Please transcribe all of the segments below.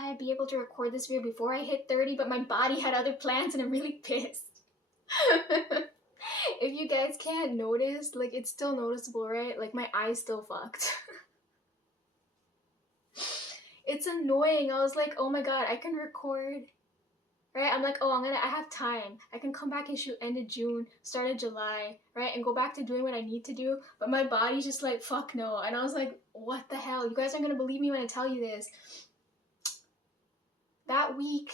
that I'd be able to record this video before I hit 30, but my body had other plans and I'm really pissed. If you guys can't notice, like, it's still noticeable, right? Like, my eye's still fucked. It's annoying. I was like, oh my god, I can record, right? I'm like, oh, I have time. I can come back and shoot end of June, start of July, right? And go back to doing what I need to do. But my body's just like, fuck no. And I was like, what the hell? You guys aren't gonna believe me when I tell you this. That week,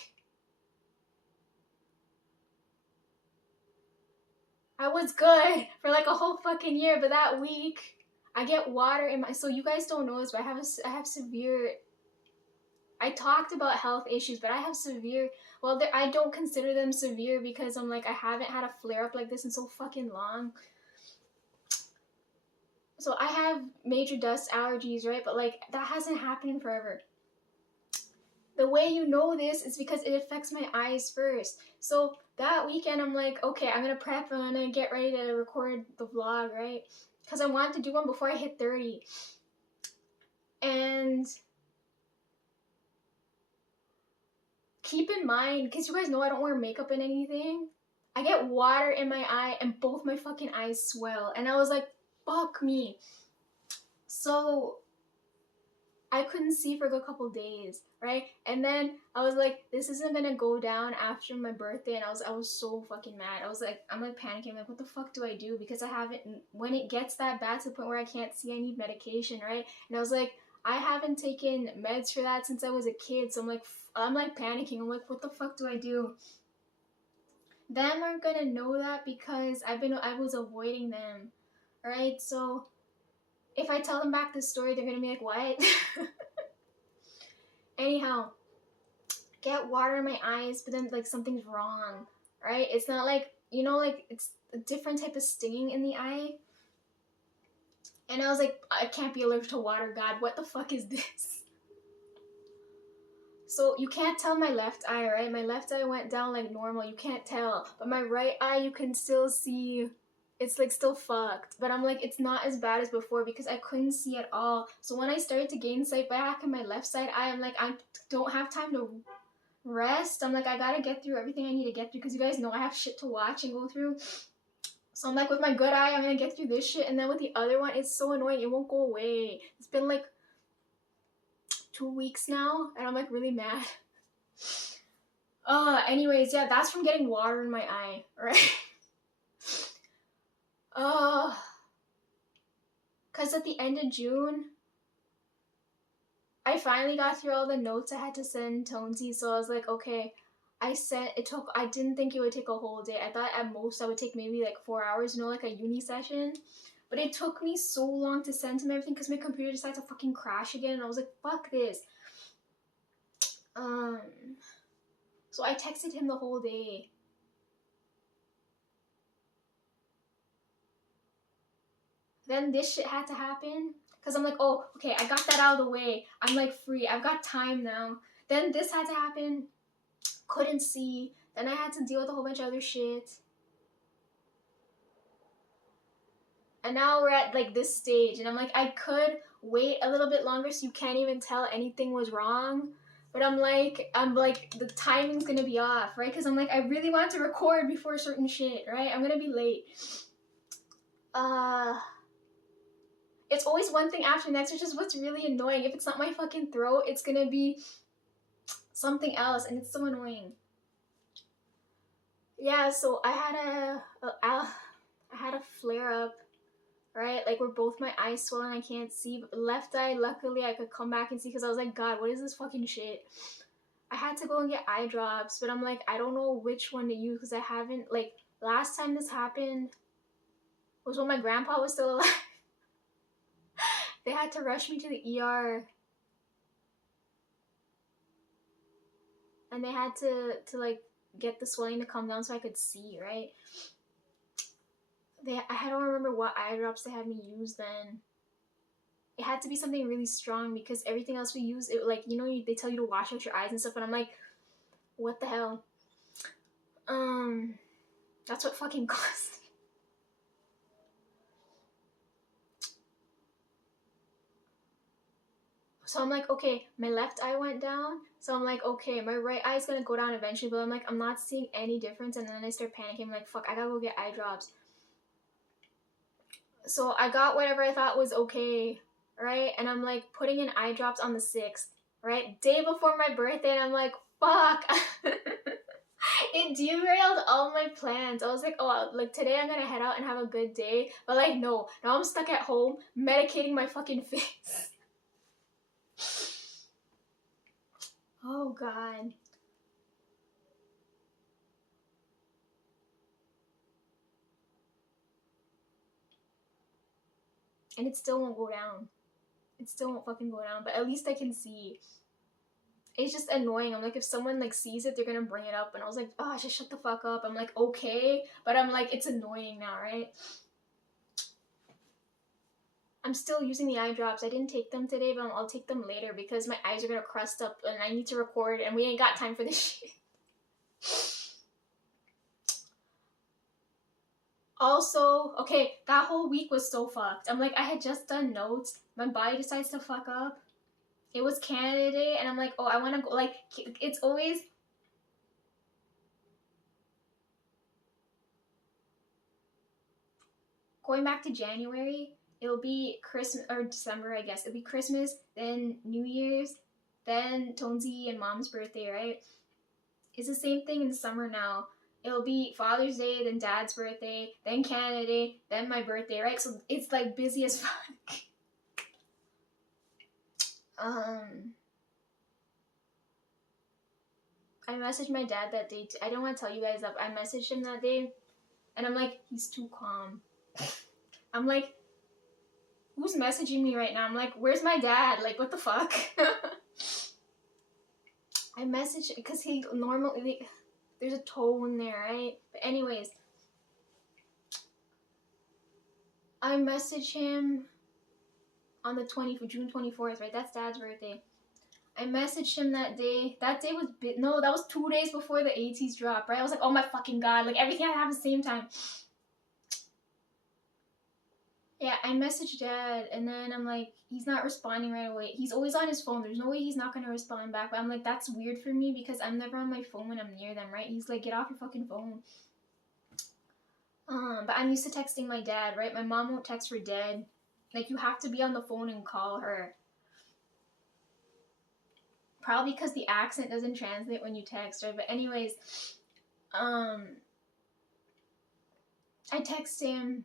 I was good for like a whole fucking year, but that week, I get water in my, so you guys don't know this, but I have severe, I talked about health issues, but I have severe, well, I don't consider them severe because I'm like, I haven't had a flare-up like this in so fucking long. So I have major dust allergies, right? But like, that hasn't happened in forever. The way you know this is because it affects my eyes first. So that weekend, I'm like, okay, I'm gonna prep, I'm gonna get ready to record the vlog, right? Because I wanted to do one before I hit 30. And keep in mind, because you guys know I don't wear makeup and anything, I get water in my eye and both my fucking eyes swell. And I was like, fuck me. So I couldn't see for a good couple days, right? And then I was like, this isn't gonna go down after my birthday, and I was so fucking mad. I'm like panicking, I'm like, what the fuck do I do? Because I haven't, when it gets that bad to the point where I can't see, I need medication, right? And I was like, I haven't taken meds for that since I was a kid, so I'm like panicking. I'm like, what the fuck do I do? Them aren't gonna know that because I was avoiding them, right? So if I tell them back this story, they're gonna be like, what? Anyhow, get water in my eyes, but then like something's wrong, right? It's not like, you know, like it's a different type of stinging in the eye. And I was like, I can't be allergic to water, God, what the fuck is this? So you can't tell my left eye, right? My left eye went down like normal, you can't tell. But my right eye, you can still see, it's like still fucked. But I'm like, it's not as bad as before because I couldn't see at all. So when I started to gain sight back in my left side eye, I'm like, I don't have time to rest. I'm like, I gotta get through everything I need to get through because you guys know I have shit to watch and go through. So I'm like, with my good eye, I'm gonna get through this shit. And then with the other one, it's so annoying, it won't go away. It's been like 2 weeks now, and I'm like really mad. Anyways, yeah, that's from getting water in my eye, right? Cause at the end of June, I finally got through all the notes I had to send Tonesy, so I was like, okay, I didn't think it would take a whole day. I thought at most I would take maybe like 4 hours, you know, like a uni session. But it took me so long to send him everything because my computer decided to fucking crash again, and I was like, fuck this. So I texted him the whole day. Then this shit had to happen. Because I'm like, oh, okay, I got that out of the way. I'm like free. I've got time now. Then this had to happen. Couldn't see. Then I had to deal with a whole bunch of other shit. And now we're at like this stage. And I'm like, I could wait a little bit longer so you can't even tell anything was wrong. But I'm like, the timing's gonna be off, right? Because I'm like, I really want to record before certain shit, right? I'm gonna be late. It's always one thing after the next, which is what's really annoying. If it's not my fucking throat, it's gonna be something else, and it's so annoying. Yeah, so I had a flare up, right? Like where both my eyes swollen, I can't see. But left eye, luckily, I could come back and see because I was like, God, what is this fucking shit? I had to go and get eye drops, but I'm like, I don't know which one to use because I haven't, like, last time this happened was when my grandpa was still alive. They had to rush me to the ER. And they had to like get the swelling to come down so I could see, right? I don't remember what eye drops they had me use then. It had to be something really strong because everything else we use, it like, you know, they tell you to wash out your eyes and stuff, and I'm like, what the hell? That's what fucking cost. So I'm like, okay, my left eye went down. So I'm like, okay, my right eye is gonna go down eventually, but I'm like, I'm not seeing any difference. And then I start panicking. I'm like, fuck, I gotta go get eye drops. So I got whatever I thought was okay, right? And I'm like putting in eye drops on the 6th, right? Day before my birthday, and I'm like, fuck. It derailed all my plans. I was like, oh, like today I'm gonna head out and have a good day. But like, no, now I'm stuck at home medicating my fucking face. Oh, God. And it still won't go down. It still won't fucking go down. But at least I can see. It's just annoying. I'm like, if someone like sees it, they're gonna bring it up. And I was like, oh, just shut the fuck up. I'm like, okay. But I'm like, it's annoying now, right? I'm still using the eye drops. I didn't take them today, but I'll take them later because my eyes are gonna crust up and I need to record and we ain't got time for this shit. Also, okay, that whole week was so fucked. I'm like, I had just done notes. My body decides to fuck up. It was Canada Day, and I'm like, oh, I want to go. Like, it's always. Going back to January, it'll be Christmas, or December, I guess. It'll be Christmas, then New Year's, then Tonesy and Mom's birthday, right? It's the same thing in summer now. It'll be Father's Day, then Dad's birthday, then Canada Day, then my birthday, right? So it's like busy as fuck. I messaged my dad that day. I don't want to tell you guys that. I messaged him that day, and I'm like, he's too calm. I'm like, who's messaging me right now? I'm like, where's my dad? Like, what the fuck? I messaged because he normally there's a tone there, right? But anyways, I messaged him on the June 24th, right? That's Dad's birthday. I messaged him that day. That day was no, that was 2 days before the ATs dropped, right? I was like, oh my fucking god, like everything I have at the same time. Yeah, I messaged Dad, and then I'm like, he's not responding right away. He's always on his phone. There's no way he's not gonna respond back. But I'm like, that's weird for me because I'm never on my phone when I'm near them, right? He's like, get off your fucking phone. But I'm used to texting my dad, right? My mom won't text her dead. Like, you have to be on the phone and call her. Probably because the accent doesn't translate when you text her. But anyways, I text him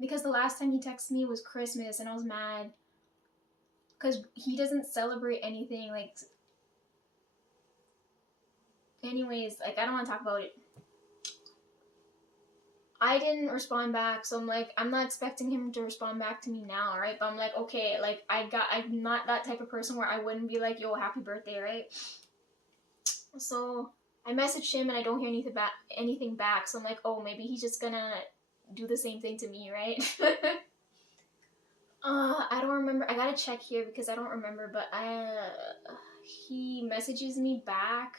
because the last time he texted me was Christmas, and I was mad because he doesn't celebrate anything. Like, anyways, like, I don't want to talk about it. I didn't respond back, so I'm like, I'm not expecting him to respond back to me now, right? But I'm like, okay, like, I'm not that type of person where I wouldn't be like, yo, happy birthday, right? So I messaged him and I don't hear anything back, so I'm like, oh, maybe he's just gonna do the same thing to me, right? I don't remember. I gotta check here because I don't remember, but he messages me back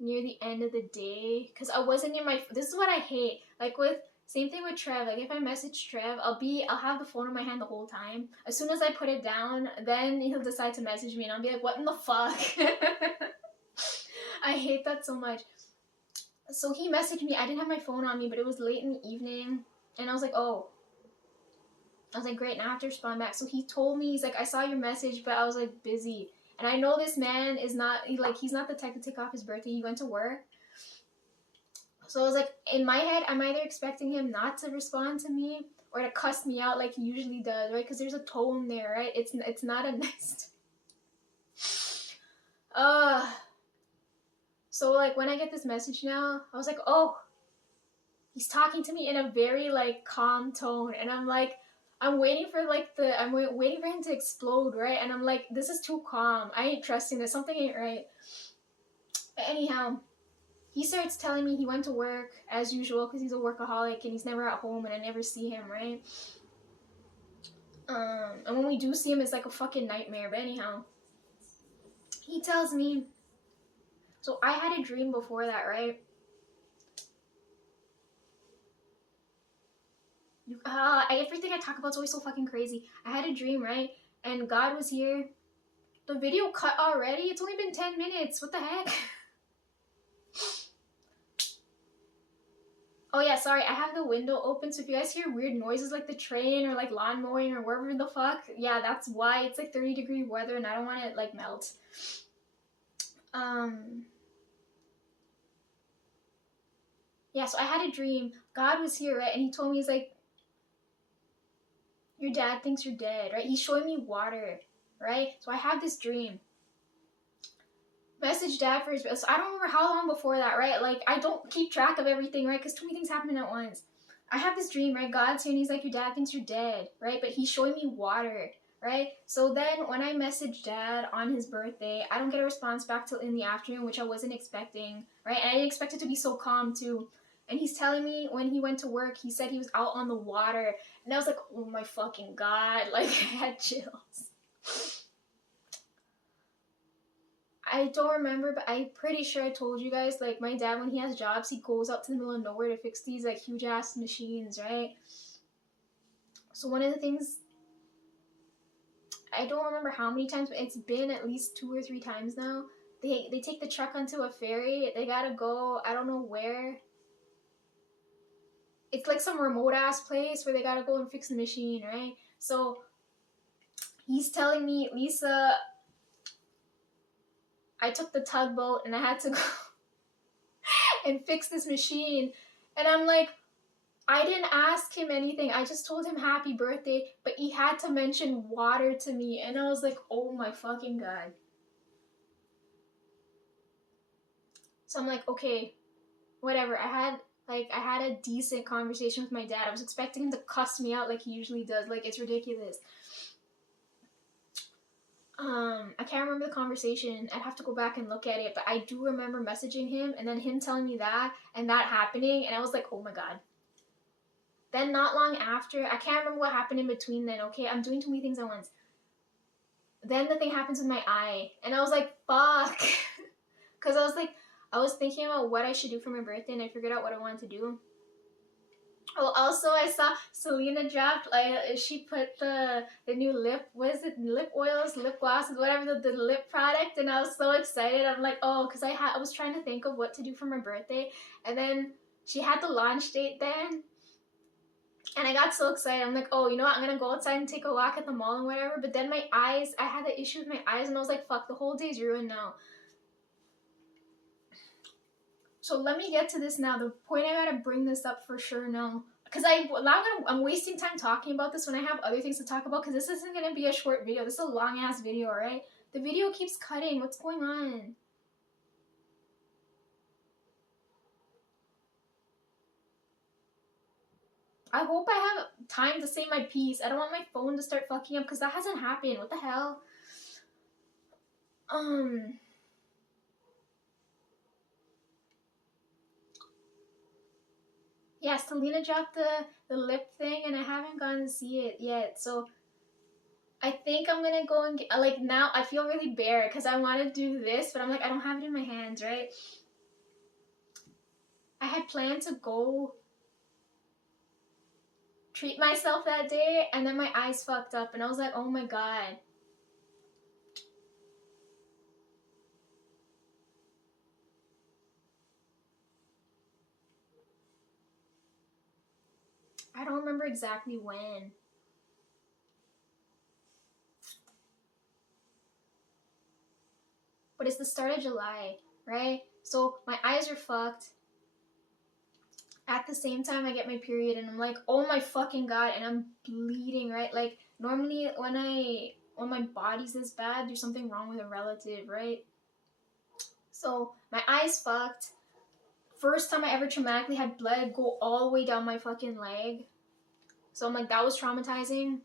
near the end of the day because I wasn't near my. This is what I hate. Like with same thing with Trev. Like if I message Trev, I'll have the phone in my hand the whole time. As soon as I put it down, then he'll decide to message me, and I'll be like, "What in the fuck?" I hate that so much. So he messaged me. I didn't have my phone on me, but it was late in the evening, and I was like, "Oh." I was like, "Great, now I have to respond back." So he told me, he's like, "I saw your message, but I was like busy." And I know this man is not, he's not the type to take off his birthday. He went to work. So I was like, in my head, I'm either expecting him not to respond to me or to cuss me out like he usually does, right? Because there's a tone there, right? It's not a nice. So like when I get this message now, I was like, oh, he's talking to me in a very like calm tone, and I'm like, I'm waiting for waiting for him to explode, right? And I'm like, this is too calm. I ain't trusting this. Something ain't right. But anyhow, he starts telling me he went to work as usual because he's a workaholic and he's never at home and I never see him, right? And when we do see him, it's like a fucking nightmare. But anyhow, he tells me. So I had a dream before that, right? Everything I talk about is always so fucking crazy. I had a dream, right? And God was here. The video cut already? It's only been 10 minutes. What the heck? Oh yeah, sorry, I have the window open, so if you guys hear weird noises like the train or like lawn mowing or wherever the fuck, yeah, that's why. It's like 30-degree weather and I don't want it like melt. Yeah, so I had a dream. God was here, right? And he told me, he's like, your dad thinks you're dead, right? He's showing me water, right? So I have this dream. Message dad for his, so I don't remember how long before that, right? Like, I don't keep track of everything, right? Because too many things happen at once. I have this dream, right? God's here and he's like, your dad thinks you're dead, right? But he's showing me water, right? So then when I message dad on his birthday, I don't get a response back till in the afternoon, which I wasn't expecting, right? And I didn't expect it to be so calm too. And he's telling me when he went to work, he said he was out on the water. And I was like, oh my fucking God. Like, I had chills. I don't remember, but I'm pretty sure I told you guys, like, my dad, when he has jobs, he goes out to the middle of nowhere to fix these, like, huge-ass machines, right? So one of the things, I don't remember how many times, but it's been at least 2 or 3 times now. They take the truck onto a ferry. They gotta go, I don't know where. It's like some remote-ass place where they gotta go and fix the machine, right? So he's telling me, Lisa, I took the tugboat and I had to go and fix this machine. And I'm like, I didn't ask him anything. I just told him happy birthday, but he had to mention water to me. And I was like, oh my fucking God. So I'm like, okay, whatever. I had a decent conversation with my dad. I was expecting him to cuss me out like he usually does. Like, it's ridiculous. I can't remember the conversation. I'd have to go back and look at it, but I do remember messaging him and then him telling me that and that happening, and I was like, oh my God. Then not long after, I can't remember what happened in between then, okay? I'm doing too many things at once. Then the thing happens with my eye, and I was like, fuck. Because I was thinking about what I should do for my birthday, and I figured out what I wanted to do. Oh, also I saw Selena dropped, like, she put the new lip, what is it, lip oils, lip glosses, whatever, the lip product, and I was so excited. I'm like, oh, because I was trying to think of what to do for my birthday, and then she had the launch date then, and I got so excited. I'm like, oh, you know what, I'm gonna go outside and take a walk at the mall and whatever, but then my eyes, I had the issue with my eyes, and I was like, fuck, the whole day's ruined now. So let me get to this now. The point I gotta bring this up for sure now, because I'm wasting time talking about this when I have other things to talk about, because this isn't gonna be a short video. This is a long ass video, right? The video keeps cutting. What's going on? I hope I have time to say my piece. I don't want my phone to start fucking up, because that hasn't happened. What the hell? Yeah, Selena dropped the lip thing, and I haven't gone to see it yet. So I think I'm gonna go and get, like, now I feel really bare because I want to do this, but I'm like, I don't have it in my hands, right? I had planned to go treat myself that day, and then my eyes fucked up, and I was like, oh my God. I don't remember exactly when. But it's the start of July, right? So my eyes are fucked. At the same time, I get my period, and I'm like, oh my fucking God, and I'm bleeding, right? Like, normally when my body's this bad, there's something wrong with a relative, right? So my eyes fucked. First time I ever traumatically had blood go all the way down my fucking leg. So I'm like, that was traumatizing.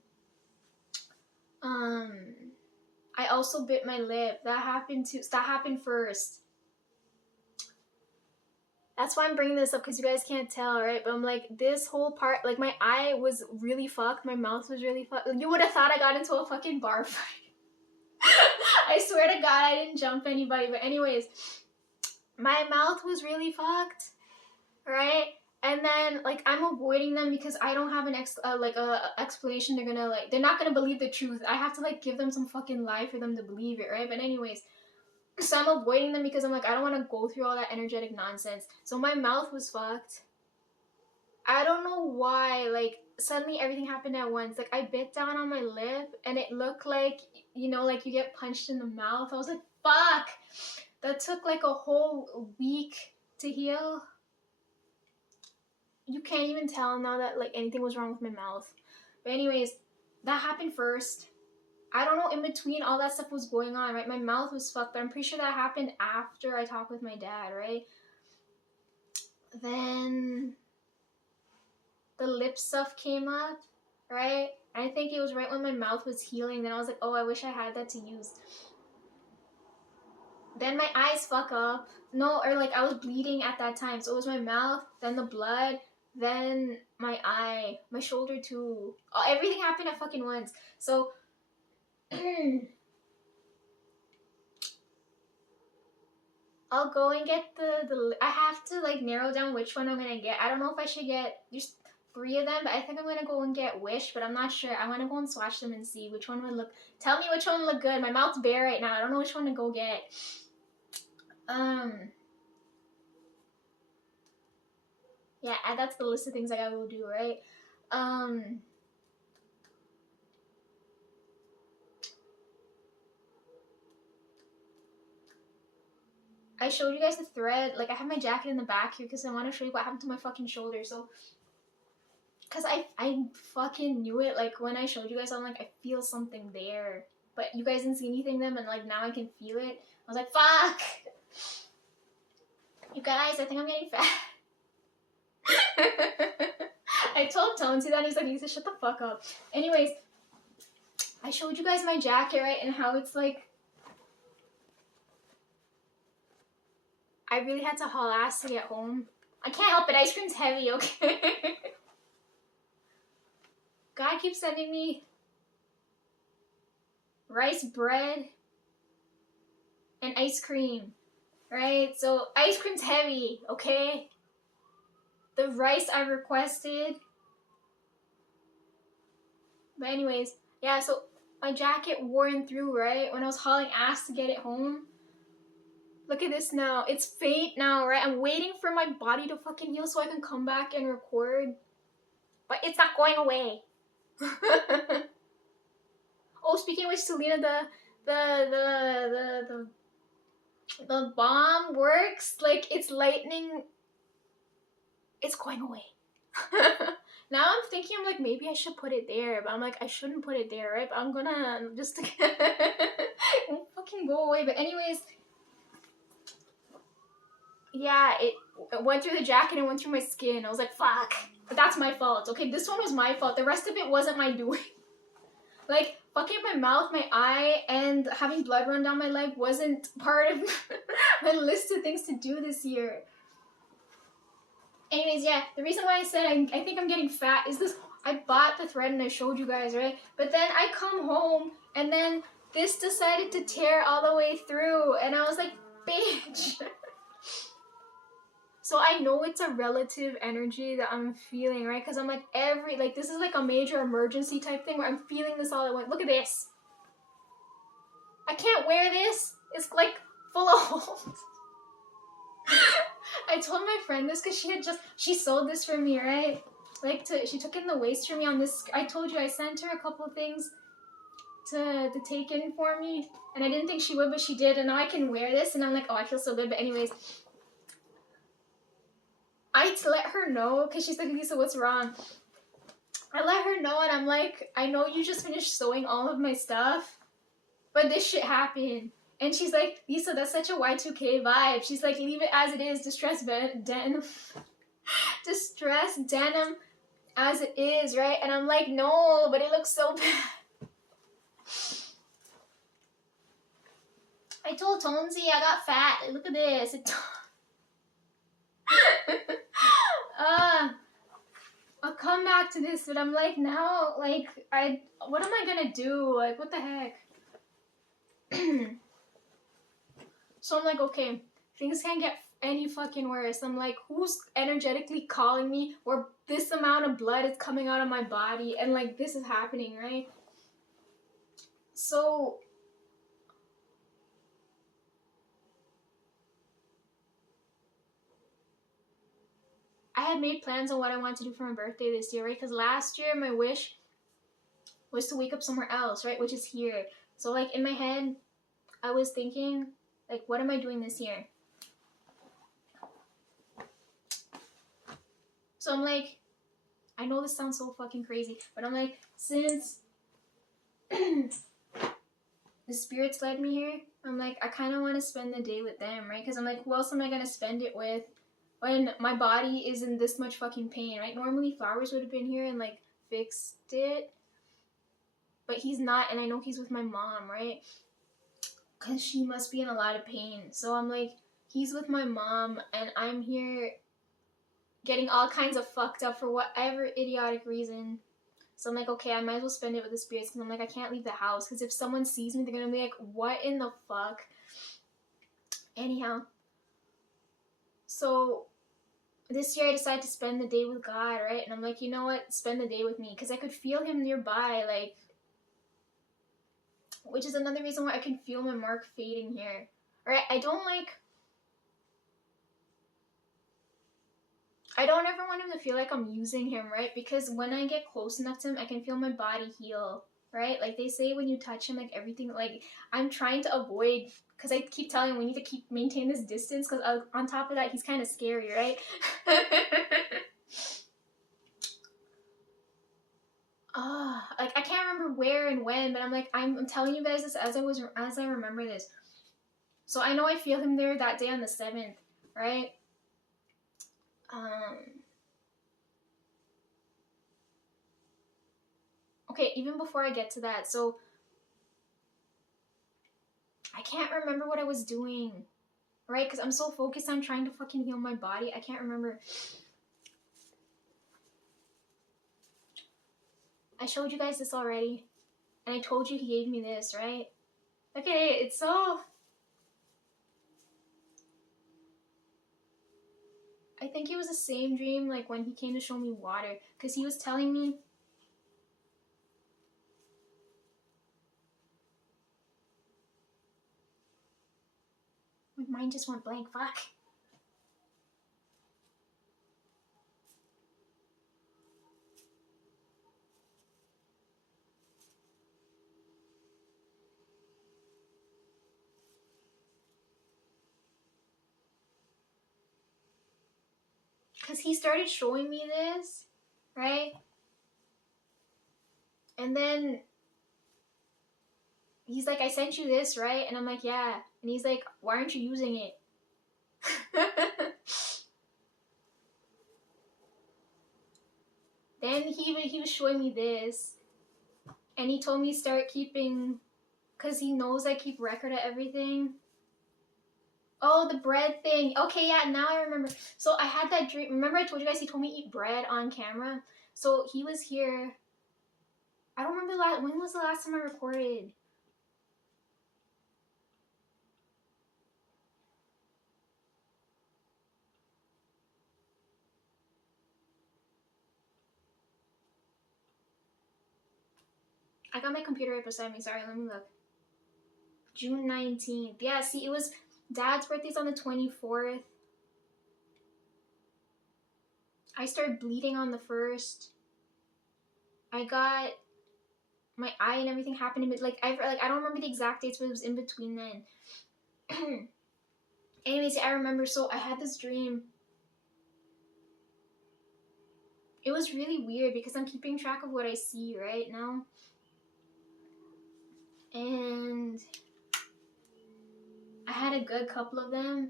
I also bit my lip. That happened first. That's why I'm bringing this up, because you guys can't tell, right? But I'm like, this whole part, like, my eye was really fucked. My mouth was really fucked. You would have thought I got into a fucking bar fight. I swear to God, I didn't jump anybody. But anyways, my mouth was really fucked, right? And then like I'm avoiding them because I don't have an explanation. They're not gonna believe the truth. I have to like give them some fucking lie for them to believe it, right? But anyways, so I'm avoiding them because I'm like I don't want to go through all that energetic nonsense. So my mouth was fucked. I don't know why. Like suddenly everything happened at once. Like I bit down on my lip and it looked like, you know, like you get punched in the mouth. I was like, fuck. That took like a whole week to heal. You can't even tell now that like anything was wrong with my mouth. But anyways, that happened first. I don't know, in between all that stuff was going on, right? My mouth was fucked, but I'm pretty sure that happened after I talked with my dad, right? Then the lip stuff came up, right? I think it was right when my mouth was healing. Then I was like, oh, I wish I had that to use. Then my eyes fuck up. No, or like I was bleeding at that time. So it was my mouth, then the blood, then my eye, my shoulder too. Everything happened at fucking once. So I'll go and get the I have to like narrow down which one I'm gonna get. I don't know if I should get, there's 3 of them, but I think I'm gonna go and get Wish, but I'm not sure. I wanna go and swatch them and see which one would look, tell me which one would look good. My mouth's bare right now. I don't know which one to go get. Yeah, that's the list of things I gotta go do, right? I showed you guys the thread. Like, I have my jacket in the back here because I want to show you what happened to my fucking shoulder. So, because I fucking knew it. Like, when I showed you guys, I'm like, I feel something there. But you guys didn't see anything then, and like, now I can feel it. I was like, fuck! You guys, I think I'm getting fat. I told Tonesy that, and he's like, Lisa, shut the fuck up. Anyways, I showed you guys my jacket, right? And how it's like, I really had to haul ass to get home. I can't help it, ice cream's heavy, okay? God keeps sending me rice bread and ice cream, right? So ice cream's heavy, okay? The rice I requested. But anyways, yeah, so my jacket worn through, right? When I was hauling ass to get it home. Look at this now. It's fate now, right? I'm waiting for my body to fucking heal so I can come back and record. But it's not going away. Oh, speaking of which, Selena, the bomb works. Like, it's lightning. It's going away. Now I'm thinking, I'm like, maybe I should put it there. But I'm like, I shouldn't put it there, right? But I'm gonna just it won't fucking go away. But anyways, yeah, it went through the jacket and went through my skin. I was like, fuck. But that's my fault. Okay, this one was my fault. The rest of it wasn't my doing. Like, fucking my mouth, my eye, and having blood run down my leg wasn't part of my list of things to do this year. Anyways, yeah, the reason why I said I think I'm getting fat is this. I bought the thread and I showed you guys, right? But then I come home and then this decided to tear all the way through. And I was like, bitch. So I know it's a relative energy that I'm feeling, right? Because I'm like this is like a major emergency type thing where I'm feeling this all at once. Look at this. I can't wear this. It's like full of holes. I told my friend this because she sold this for me, right? Like she took in the waist for me on this. I told you I sent her a couple of things to take in for me, and I didn't think she would, but she did, and now I can wear this, and I'm like, oh, I feel so good. But anyways, I let her know because she's like, Lisa, what's wrong? I let her know, and I'm like, I know you just finished sewing all of my stuff, but this shit happened. And she's like, Lisa, that's such a Y2K vibe. She's like, leave it as it is, distressed denim. Distressed denim as it is, right? And I'm like, no, but it looks so bad. I told Tonesy I got fat. Look at this. I'll come back to this, but I'm like, now, like, what am I gonna do? Like, what the heck? So I'm like, okay, things can't get any fucking worse. I'm like, who's energetically calling me, or this amount of blood is coming out of my body, and like this is happening, right? So I had made plans on what I wanted to do for my birthday this year, right? Because last year my wish was to wake up somewhere else, right? Which is here. So like in my head, I was thinking, like, what am I doing this year? So I'm like, I know this sounds so fucking crazy, but I'm like, since the spirits led me here, I'm like, I kind of want to spend the day with them, right? Because I'm like, who else am I going to spend it with when my body is in this much fucking pain, right? Normally Flowers would have been here and like fixed it, but he's not, and I know he's with my mom, right? Because she must be in a lot of pain. So I'm like, he's with my mom, and I'm here getting all kinds of fucked up for whatever idiotic reason. So I'm like, okay, I might as well spend it with the spirits, because I'm like, I can't leave the house, because if someone sees me, they're gonna be like, what in the fuck? Anyhow, so this year I decided to spend the day with God, right? And I'm like, you know what? Spend the day with me, because I could feel him nearby, like, which is another reason why I can feel my mark fading here. Alright, I don't ever want him to feel like I'm using him, right? Because when I get close enough to him, I can feel my body heal, right? Like they say when you touch him, like everything, like I'm trying to avoid, because I keep telling him we need to maintain this distance, because on top of that, he's kind of scary, right? Like I can't remember where and when, but I'm like, I'm telling you guys this as I remember this. So I know I feel him there that day on the 7th, right? Okay, even before I get to that, so I can't remember what I was doing, right? Because I'm so focused on trying to fucking heal my body, I can't remember. I showed you guys this already, and I told you he gave me this, right? Okay, it's so... I think it was the same dream, like when he came to show me water, because he was telling me... My mind just went blank, fuck. Because he started showing me this, right? And then he's like, I sent you this, right? And I'm like, yeah. And he's like, why aren't you using it? Then he was showing me this. And he told me start keeping, because he knows I keep record of everything. Oh, the bread thing. Okay, yeah, now I remember. So I had that dream. Remember I told you guys he told me eat bread on camera? So he was here. I don't remember when was the last time I recorded? I got my computer right beside me. Sorry, let me look. June 19th. Yeah, see, it was Dad's birthday's on the 24th. I started bleeding on the 1st. I got my eye and everything happened in like I don't remember the exact dates, but it was in between then. Anyways, I remember. So I had this dream. It was really weird because I'm keeping track of what I see right now, and I had a good couple of them.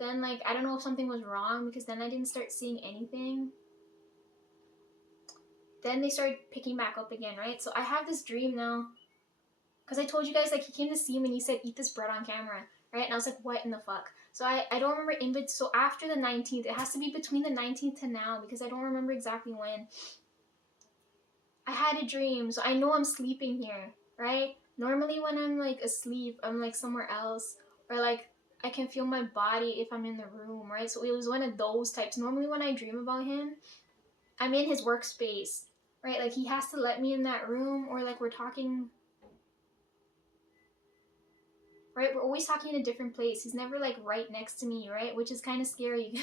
Then like I don't know if something was wrong, because then I didn't start seeing anything. Then they started picking back up again, right? So I have this dream now, because I told you guys, like, he came to see me and he said, eat this bread on camera, right? And I was like, what in the fuck? So I don't remember, so after the 19th, it has to be between the 19th to now, because I don't remember exactly when. I had a dream, so I know I'm sleeping here, right? Normally when I'm like asleep, I'm like somewhere else, or like I can feel my body if I'm in the room, right? So it was one of those types. Normally when I dream about him, I'm in his workspace, right? Like he has to let me in that room, or like we're talking, right? We're always talking in a different place. He's never like right next to me, right? Which is kind of scary.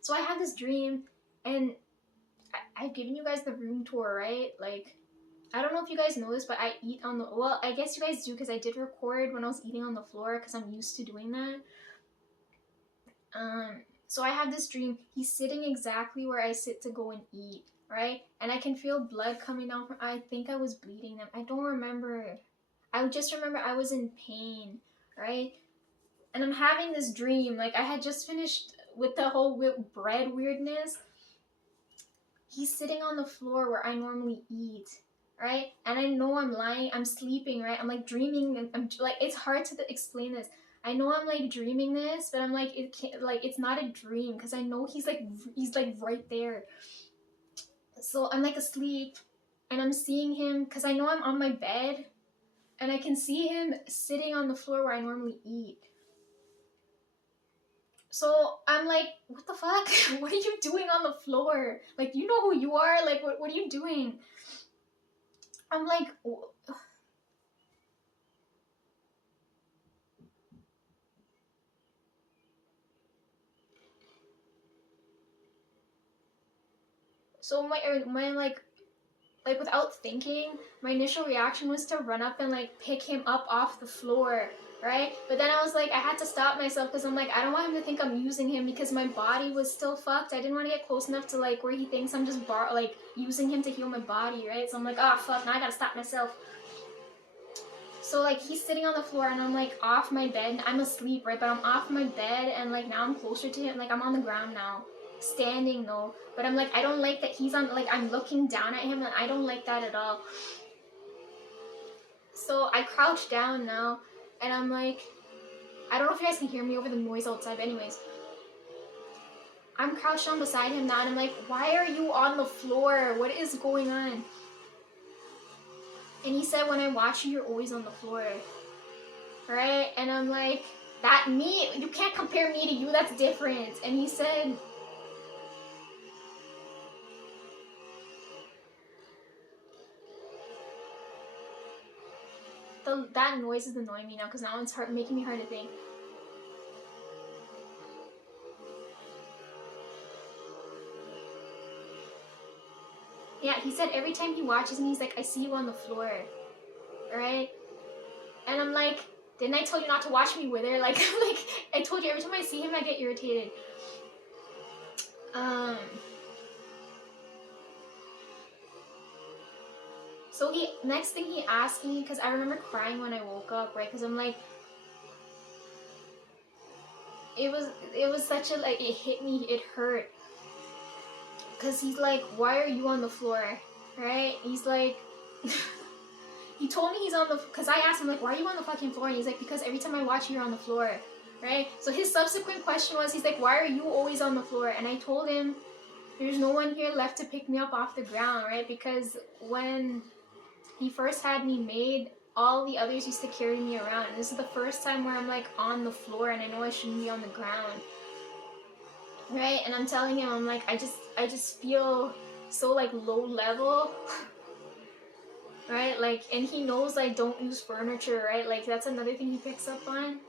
So I had this dream, and I've given you guys the room tour, right? Like, I don't know if you guys know this, but I eat on the, well, I guess you guys do, because I did record when I was eating on the floor, because I'm used to doing that. So I have this dream. He's sitting exactly where I sit to go and eat, right? And I can feel blood coming down from, I think I was bleeding them. I don't remember. I just remember I was in pain, right? And I'm having this dream. Like, I had just finished with the whole bread weirdness. He's sitting on the floor where I normally eat, right? And I know I'm lying, I'm sleeping, right? I'm like dreaming, and I'm like, it's hard to explain this. I know I'm like dreaming this, but I'm like, it can't, like, it's not a dream, because I know he's like right there. So I'm like asleep, and I'm seeing him, because I know I'm on my bed, and I can see him sitting on the floor where I normally eat. So I'm like, what the fuck? What are you doing on the floor? Like, you know who you are? Like, what are you doing? I'm like, so my like without thinking, my initial reaction was to run up and like pick him up off the floor, right? But then I was like, I had to stop myself, because I'm like, I don't want him to think I'm using him, because my body was still fucked. I didn't want to get close enough to like where he thinks I'm just like using him to heal my body, right? So I'm like, oh fuck, now I gotta stop myself. So like he's sitting on the floor, and I'm like off my bed. I'm asleep, right? But I'm off my bed, and like now I'm closer to him. Like I'm on the ground now, standing though. But I'm like, I don't like that he's on, like I'm looking down at him, and I don't like that at all. So I crouch down now, and I'm like, I don't know if you guys can hear me over the noise outside, but anyways. I'm crouched down beside him now, and I'm like, why are you on the floor? What is going on? And he said, when I watch you, you're always on the floor. Right? And I'm like, that me, you can't compare me to you, that's different. And he said, that noise is annoying me now, because now it's making me hard to think. Yeah, he said every time he watches me, he's like, I see you on the floor. Right? And I'm like, didn't I tell you not to watch me wither? Like, I told you, every time I see him, I get irritated. So next thing he asked me, because I remember crying when I woke up, right? Because I'm like, it was such a, like, it hit me, it hurt. Because he's like, why are you on the floor, right? He's like, he told me he's on the, because I asked him, like, why are you on the fucking floor? And he's like, because every time I watch you, you're on the floor, right? So his subsequent question was, he's like, why are you always on the floor? And I told him, there's no one here left to pick me up off the ground, right? Because when he first had me made, all the others used to carry me around. And this is the first time where I'm like on the floor, and I know I shouldn't be on the ground. Right? And I'm telling him, I'm like, I just feel so like low level. Right? Like, and he knows I don't use furniture, right? Like, that's another thing he picks up on.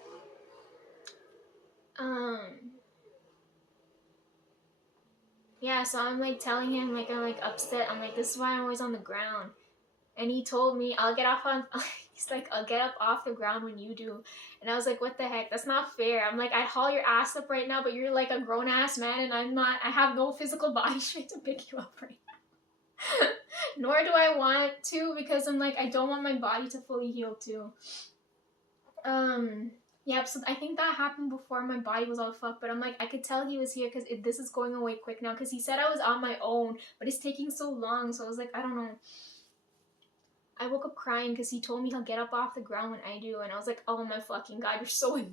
Yeah, so I'm like telling him, like, I'm like upset. I'm like, this is why I'm always on the ground. And he told me, I'll get off on, he's like, I'll get up off the ground when you do. And I was like, what the heck? That's not fair. I'm like, I'd haul your ass up right now, but you're like a grown ass man, and I'm not, I have no physical body strength to pick you up right now. Nor do I want to, because I'm like, I don't want my body to fully heal too. Yeah, so I think that happened before my body was all fucked, but I'm like, I could tell he was here, because this is going away quick now, because he said I was on my own, but it's taking so long, so I was like, I don't know. I woke up crying because he told me he'll get up off the ground when I do, and I was like, oh my fucking god, you're so annoying.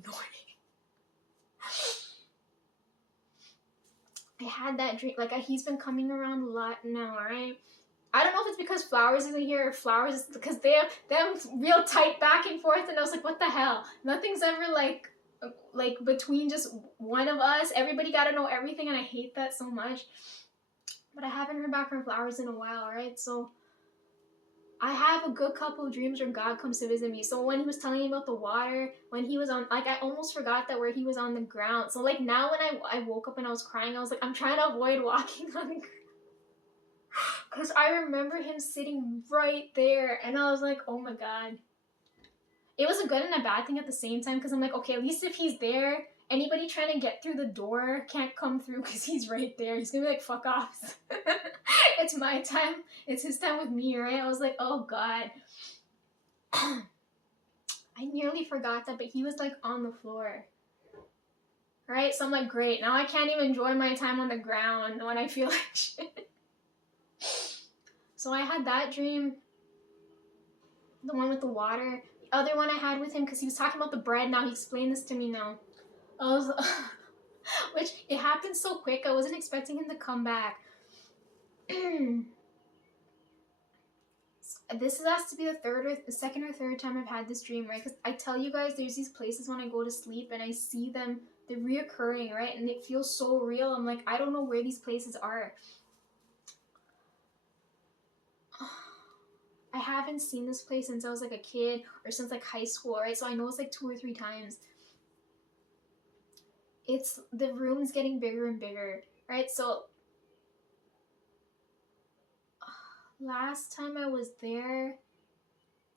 I had that dream, like, he's been coming around a lot now, right? I don't know if it's because Flowers isn't here, or Flowers is because they're real tight back and forth, and I was like, what the hell? Nothing's ever like like between just one of us. Everybody gotta know everything, and I hate that so much. But I haven't heard back from Flowers in a while, right? So I have a good couple of dreams where God comes to visit me. So when he was telling me about the water, when he was on, like, I almost forgot that where he was on the ground. So like now when I woke up and I was crying, I was like, I'm trying to avoid walking on the ground. Because I remember him sitting right there, and I was like, oh my God. It was a good and a bad thing at the same time, because I'm like, okay, at least if he's there, anybody trying to get through the door can't come through because he's right there. He's gonna be like, fuck off. It's my time. It's his time with me, right? I was like, oh God. I nearly forgot that, but he was like on the floor. Right? So I'm like, great. Now I can't even enjoy my time on the ground when I feel like shit. So I had that dream. The one with the water. The other one I had with him, because he was talking about the bread. Now he explained this to me now. I was, which it happened so quick. I wasn't expecting him to come back. This has to be the second or third time I've had this dream, right? Because I tell you guys, there's these places when I go to sleep and I see them, they're reoccurring, right? And it feels so real. I'm like, I don't know where these places are. I haven't seen this place since I was like a kid, or since like high school, right? So I know it's like 2 or 3 times. It's, the room's getting bigger and bigger, right? So last time I was there,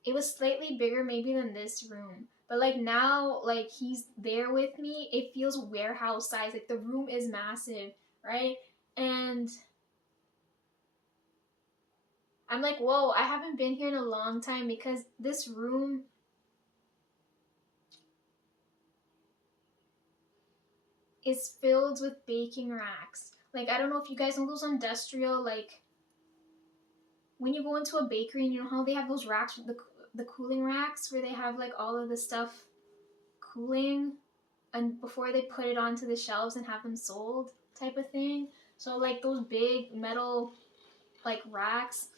it was slightly bigger maybe than this room. But like now, like he's there with me, it feels warehouse size. Like the room is massive, right? And I'm like, whoa, I haven't been here in a long time, because this room is filled with baking racks. Like, I don't know if you guys know those industrial, like, when you go into a bakery and you know how they have those racks, the cooling racks, where they have like all of the stuff cooling and before they put it onto the shelves and have them sold, type of thing. So like those big metal like racks,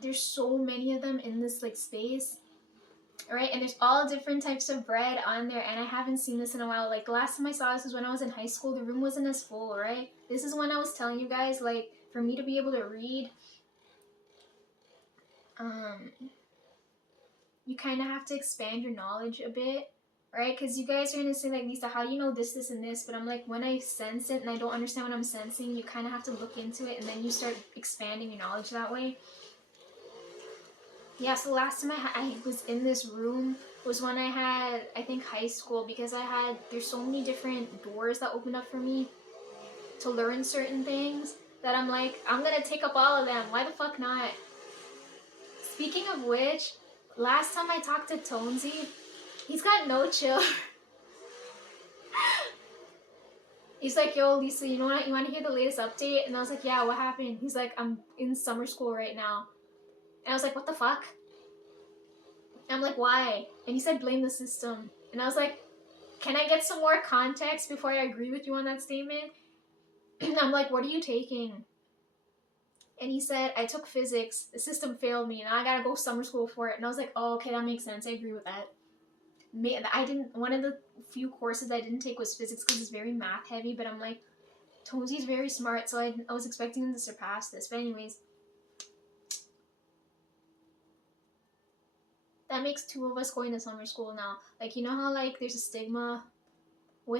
there's so many of them in this like space, right? And there's all different types of bread on there, and I haven't seen this in a while. Like the last time I saw this was when I was in high school. The room wasn't as full, right? This is when I was telling you guys, like, for me to be able to read, you kind of have to expand your knowledge a bit, right? Because you guys are going to say, like, Lisa, how do you know this, this, and this? But I'm like, when I sense it and I don't understand what I'm sensing, you kind of have to look into it, and then you start expanding your knowledge that way. Yeah, so last time I was in this room was when I had, I think, high school, because there's so many different doors that opened up for me to learn certain things that I'm like, I'm going to take up all of them. Why the fuck not? Speaking of which, last time I talked to Tonesy, he's got no chill. He's like, yo, Lisa, you know what? You want to hear the latest update? And I was like, yeah, what happened? He's like, I'm in summer school right now. And I was like, what the fuck? And I'm like, why? And he said, blame the system. And I was like, can I get some more context before I agree with you on that statement? And I'm like, what are you taking? And he said, I took physics. The system failed me. Now I gotta go summer school for it. And I was like, oh, okay, that makes sense. I agree with that. One of the few courses I didn't take was physics, because it's very math heavy. But I'm like, Tonesy's very smart, so I was expecting him to surpass this. But anyways, that makes 2 of us going to summer school now. Like, you know how like there's a stigma